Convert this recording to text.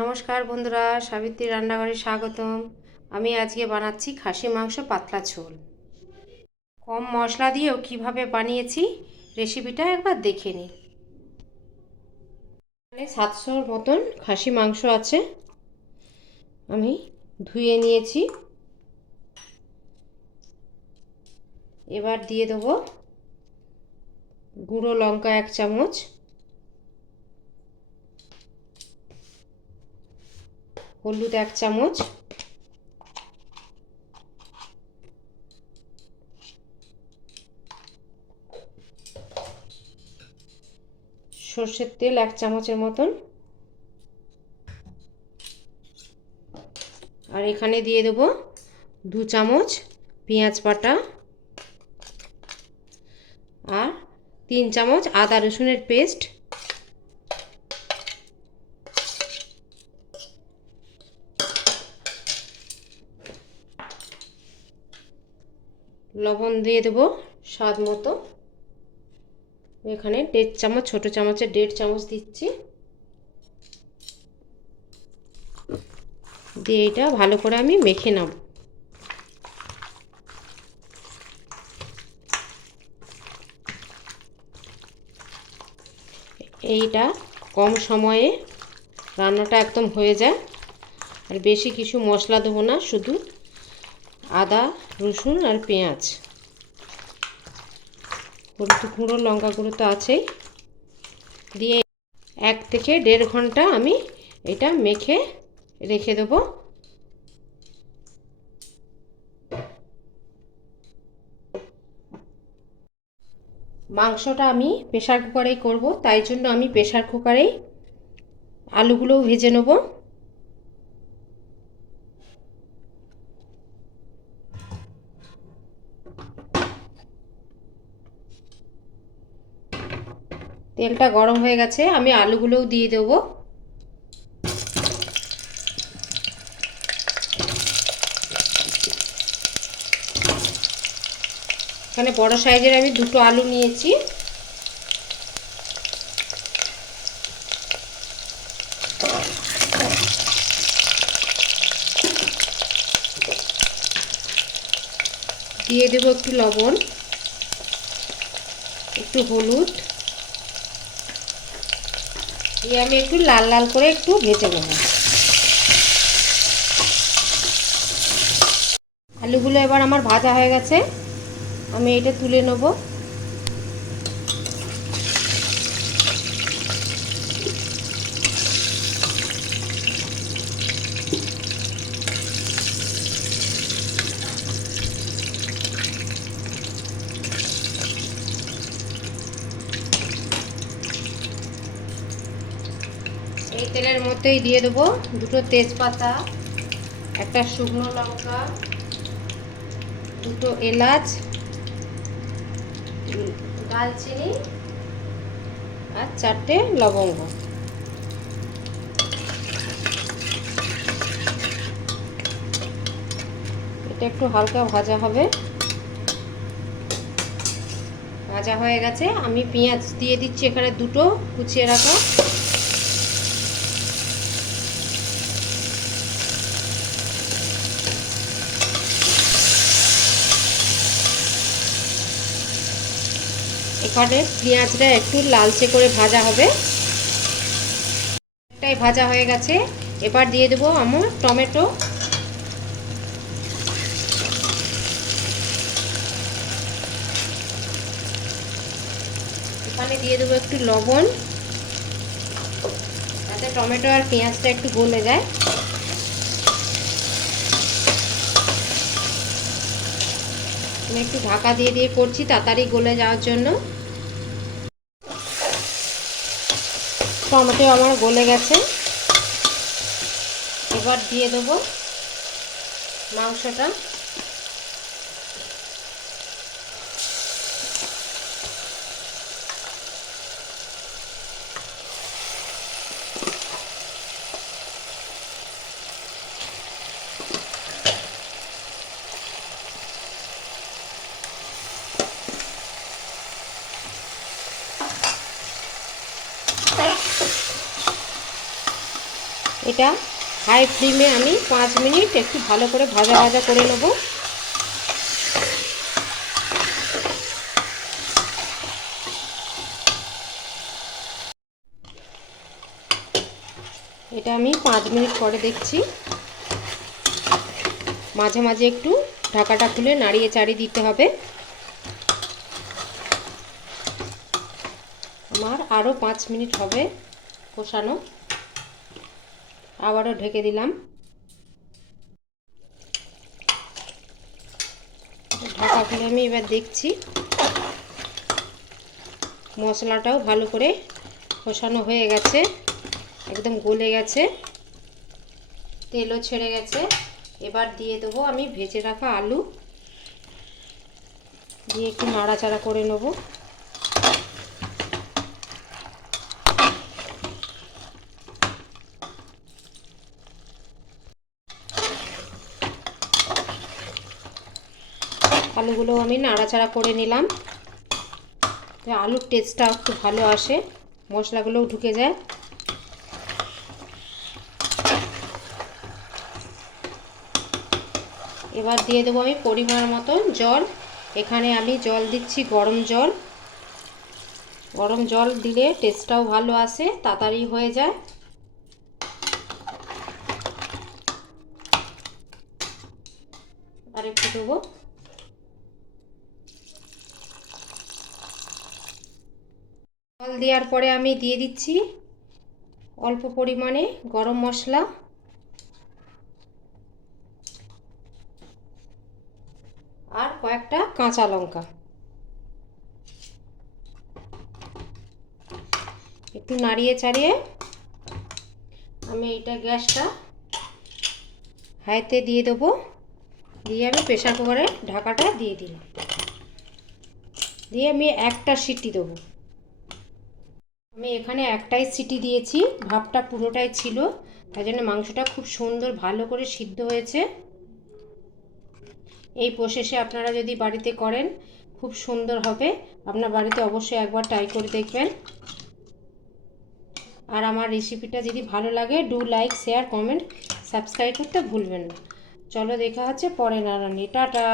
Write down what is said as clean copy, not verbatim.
নমস্কার বন্ধুরা, সাবিত্রী রান্নাঘরে স্বাগতম। আমি আজকে বানাচ্ছি খাসি মাংস পাতলা ঝোল। কম মশলা দিয়েও কিভাবে বানিয়েছি রেসিপিটা একবার দেখে নিন। এখানে 700 মতন খাসি মাংস আছে, আমি ধুয়ে নিয়েছি। এবার দিয়ে দেবো গুঁড়ো লঙ্কা 1 চামচ, হলুদ 1 চামচ, সর্ষের তেল 1 চামচের মতন, আর এখানে দিয়ে দেবো 2 চামচ পেঁয়াজ বাটা আর 3 চামচ আদা রসুনের পেস্ট। লবণ দিয়ে দেবো স্বাদ মতো। এখানে 1.5 চামচ, ছোটো চামচের 1.5 চামচ দিচ্ছি। দিয়ে এটা ভালো করে আমি মেখে নেব। এইটা কম সময়ে রান্নাটা একদম হয়ে যায়, আর বেশি কিছু মশলা দেবো না, শুধু আদা রসুন আর পেঁয়াজ, হলুদ গুঁড়ো লঙ্কা গুঁড়ো তো আছেই। দিয়ে 1 থেকে 1.5 ঘন্টা আমি এটা মেখে রেখে দেবো। মাংসটা আমি প্রেসার কুকারেই করব, তাই জন্য আমি প্রেসার কুকারেই আলুগুলোও ভেজে নেব। তেলটা গরম হয়ে গেছে, আমি আলুগুলোও দিয়ে দেবো। এখানে বড় সাইজের আমি 2টো আলু নিয়েছি। দিয়ে দেবো একটু লবণ, একটু হলুদ, দিয়ে আমি একটু লাল লাল করে একটু ভেজে নেব। আলুগুলো এবার আমার ভাজা হয়ে গেছে, আমি এটা তুলে নেব। এই তেলের মধ্যেই দিয়ে দেবো 2টো তেজপাতা, একটা শুকনো লঙ্কা, 2টো এলাচ, দালচিনি আর 4টে লবঙ্গ। এটা একটু হালকা ভাজা হবে। ভাজা হয়ে গেছে, আমি পেঁয়াজ দিয়ে দিচ্ছি এখানে 2টো কুচিয়ে রাখা। এখানে পেঁয়াজটা একটু লালচে করে ভাজা হবে। এটাই ভাজা হয়ে গেছে, এবার দিয়ে দেবো আমার টমেটো। এখানে দিয়ে দেবো একটু লবণ, যাতে টমেটো আর পেঁয়াজটা একটু গলে যায়। আমি একটু ঢাকা দিয়ে দিয়ে করছি তাড়াতাড়ি গলে যাওয়ার জন্য। টমেটো আমার গলে গেছে, এবার দিয়ে দেবো মাংসটা। এটা হাই ফ্লেমে আমি 5 মিনিট একটু ভালো করে ভাজা ভাজা করে নেব। এটা আমি 5 মিনিট পরে দেখছি। মাঝে মাঝে একটু ঢাকাটা খুলে নাড়িয়ে চাড়িয়ে দিতে হবে। আমার আরও 5 মিনিট হবে কষানো। আবারও ঢেকে দিলাম। ঢাকা খুলে আমি এবার দেখছি মশলাটাও ভালো করে কষানো হয়ে গেছে, একদম গলে গেছে, তেলও ছেড়ে গেছে। এবার দিয়ে দেবো আমি ভেজে রাখা আলু, দিয়ে একটু নাড়াচাড়া করে নেব। আলুগুলো আমি নাড়াচাড়া করে নিলাম। আলুর টেস্টটা একটু ভালো আসে, মশলাগুলোও ঢুকে যায়। এবার দিয়ে দেবো আমি পরিমাণ মতন জল। এখানে আমি জল দিচ্ছি গরম জল। গরম জল দিলে টেস্টটাও ভালো আসে, তাড়াতাড়ি হয়ে যায়। আর একটু দেবো। জল দেওয়ার পরে আমি দিয়ে দিচ্ছি অল্প পরিমাণে গরম মশলা আর কয়েকটা কাঁচা লঙ্কা। একটু নাড়িয়ে চাড়িয়ে আমি এইটা গ্যাসটা হাইতে দিয়ে দেবো। দিয়ে আমি প্রেসার কুকারে ঢাকাটা দিয়ে দিলাম। দিয়ে আমি একটা সিটি দেবো। আমি এখানে একটাই সিটি দিয়েছি, ভাপটা পুরোটাই ছিল, তাই জন্য মাংসটা খুব সুন্দর ভালো করে সিদ্ধ হয়েছে। এই প্রসেসে আপনারা যদি বাড়িতে করেন খুব সুন্দর হবে। আপনার বাড়িতে অবশ্যই একবার ট্রাই করে দেখবেন। আর আমার রেসিপিটা যদি ভালো লাগে do like share comment subscribe করতে ভুলবেন না। চলো দেখা হচ্ছে পরে রান্না। টাটা।